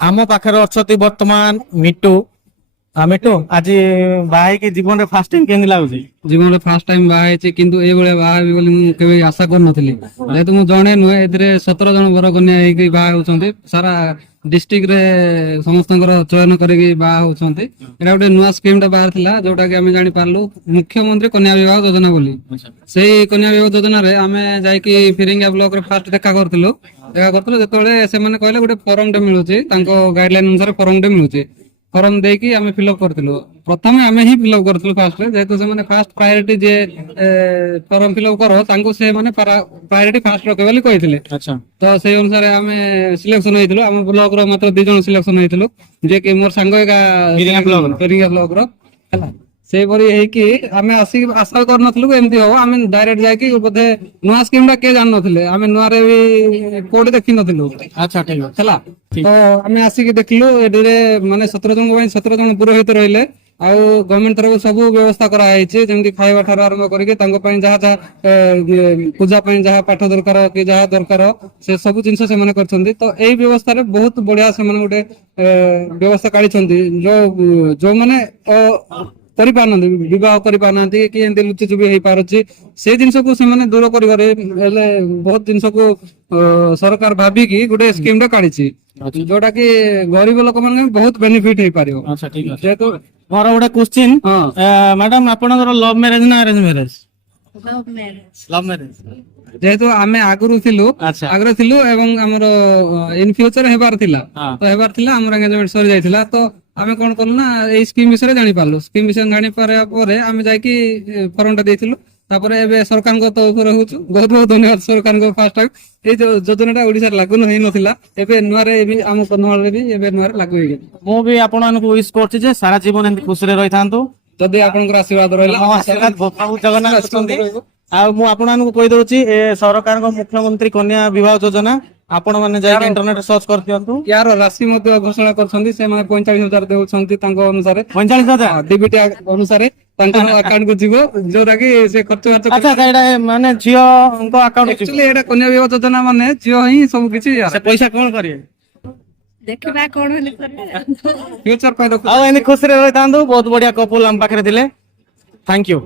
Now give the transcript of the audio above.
आम पाखे अच्छी बर्तमान मिट्टू मिट्टू आज बाहर की जीवन में फास्ट टाइम केमती लगुच जीवन फास्ट टाइम बाहे किंतु ए बळे बाहे बोली मु केबे आशा कर नथली जेतु मु जणे नुहे एतरे 17 जण बर कन्या हेकी बाहे होचंती सारा डिस्ट्रिक्ट रे समस्तंकर चयन करके बाहे होचंती एटा गोटे नुवा स्कीम टा बाहर थिला जोटा कि हमें जानि पारलु मुख्यमंत्री कन्या विवाह योजना बोली सेही कन्या विवाह योजना रे हमें जाई कि फिरिंगा ब्लॉक रे फास्ट देखा करथिलु जेतले से माने कहले गोटे फॉर्म टे मिलुची तांको गाइडलाइन अनुसार फॉर्म टे मिलुची फॉर्म देकी आमे फिलअप करथिलु प्रथम आमे ही फिलअप करथिलु फास्ट रे जेतु से माने फास्ट प्रायोरिटी जे फॉर्म फिलअप करो तांको से माने प्रायोरिटी फास्ट रखे बोली कहिथिले। अच्छा तो से अनुसार आमे सिलेक्शन होइथिलु आमे ब्लॉक रो मात्र 2 जण सिलेक्शन होइथिलु जे कि मोर संग एका पेरिंगा ब्लॉक रो हला से बरी हे कि आमे आशा कर नथलु एमती हो आमे डायरेक्ट जाय कि बोधे नुवा स्कीम टा के जान नथले आमे नुवा रे भी कोड देखि नथलु। अच्छा ठीक है हला तो आमे आसी कि देखलु एडरे माने 17 जण को 17 जण पुरोहित रहिले आ गवर्नमेंट तरफ सब व्यवस्था करा है जेमती खाଇବା ठार आरंभ करके तांको पई जहा जहा पूजा पई जहा पाठ दरकार कि जहा दरकार से सब जिंस से माने करछंती तो एई व्यवस्था रे बहुत बढ़िया से माने गोटे व्यवस्था काढी छंती जो माने करि पारनंती विवाह करि पारनंती कि एंते लुचि चुबी हे पारछि से जिंस को से माने दूर करिवारे हेले बहुत जिंस को सरकार भाबी कि गोटे स्कीम टा काढिछि जोटा कि गरीब लोक माने बहुत बेनिफिट हे पारियो। अच्छा ठीक है जेतो मोर गोटे क्वेश्चन मैडम आपनकर लव मैरिज ना अरेंज मैरिज लव मैरिज जेहेतु आमे आगुरु थिलु अच्छा आगुरु थिलु एवं हमर इन फ्यूचर हेबार थिला तो हेबार थिला हमर एंगेजमेंट सरी जायथिला तो आमे कोन करलु ना ए स्कीम विषय जानि पारलु स्कीम विषय जानि पारे परे आमे जाय कि फॉर्म टा देथिलु तापरे एबे सरकार को तो ऊपर होछु बहुत बहुत धन्यवाद सरकार को फास्ट टाइम ए जो योजना टा ओडिसा लागू नै नथिला एबे नुआरे एबे हम कन्नड़ रे भी एबे नुआरे लागू हे गेल मु भी आपन को विश करछि जे सारा जीवन एंती खुशी रे रहिथांतु जदि आपनकर आशीर्वाद रहला आशीर्वाद प्रभु जगन्नाथ असुंती आ मु आपन को कहि दउछि ए सरकार को मुख्यमंत्री कन्या विवाह योजना आपण माने जाय इंटरनेट सर्च कर दियंतु यार राशि मध्य घोषणा करछंती से माने 45000 देउछंती तांको अनुसार 45000 डीबीटी अनुसार तांको अकाउंट को जीवो जोरा कि से खर्च खर्च अच्छा एटा माने जियो को अकाउंट एक्चुअली एटा कन्या विवाह योजना माने जियो ही सब किछि से पैसा कोन करिए देखबा कोन हेले फ्यूचर पे आ एनी खुशी रे रहितांतु बहुत बढ़िया कपल हम पाखरे दिले थैंक यू।